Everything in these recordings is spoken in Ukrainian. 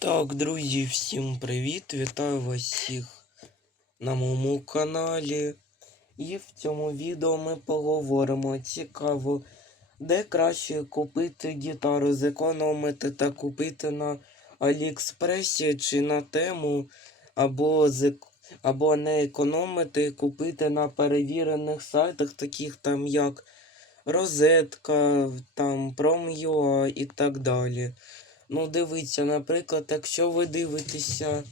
Так, друзі, всім привіт! Вітаю вас всіх на моєму каналі. І в цьому відео ми поговоримо цікаво, де краще купити гітару, зекономити та купити на Аліекспресі чи на тему, або, зек... або не економити купити на перевірених сайтах, таких там як Розетка, там Prom.ua і так далі. Ну, дивіться, наприклад, якщо ви дивитеся,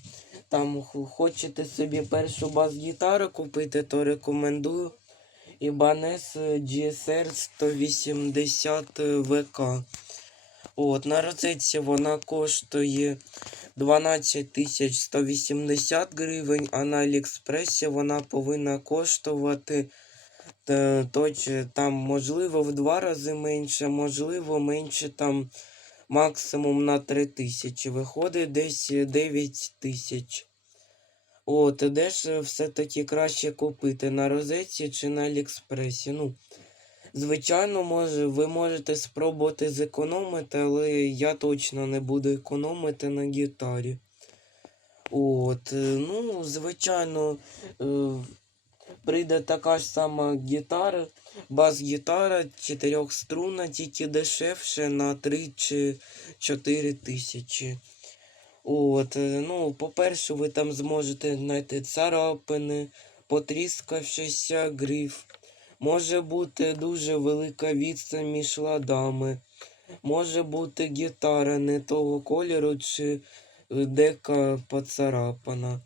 там хочете собі першу бас-гітару купити, то рекомендую Ibanez GSR 180 VK. От, на розетці вона коштує 12 180 гривень, а на Аліекспресі вона повинна коштувати е, точ, там, можливо, в два рази менше, можливо, менше там максимум на 3 тисячі. Виходить десь 9 тисяч. От, де ж е, все-таки краще купити на розетці чи на Аліекспресі? Ну, звичайно, може, ви можете спробувати зекономити, але я точно не буду економити на гітарі. От, е, ну, звичайно, е, прийде така ж сама гітара, бас-гітара, чотирьохструнна, тільки дешевше на 3 чи 4 тисячі. От, е, ну, по-перше, ви там зможете знайти царапини, потріскавшися гриф. Може бути дуже велика відстань між ладами. Може бути гітара не того кольору чи е, дека поцарапана.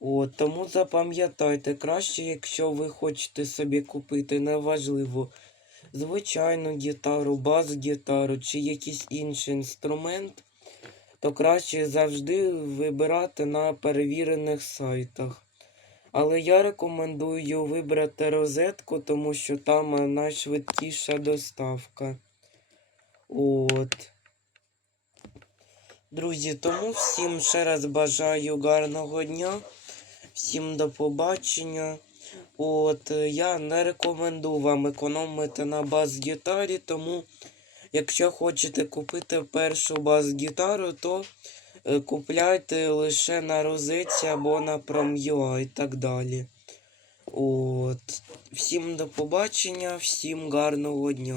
От, тому запам'ятайте, краще, якщо ви хочете собі купити, неважливо, звичайну гітару, бас-гітару чи якийсь інший інструмент, то краще завжди вибирати на перевірених сайтах. Але я рекомендую вибрати розетку, тому що там найшвидкіша доставка. От. Друзі, тому всім ще раз бажаю гарного дня. Всім до побачення. От, е, я не рекомендую вам економити на бас-гітарі, тому якщо хочете купити першу бас-гітару, то е, купляйте лише на розетці або на Prom.ua і так далі. От. Всім до побачення, всім гарного дня.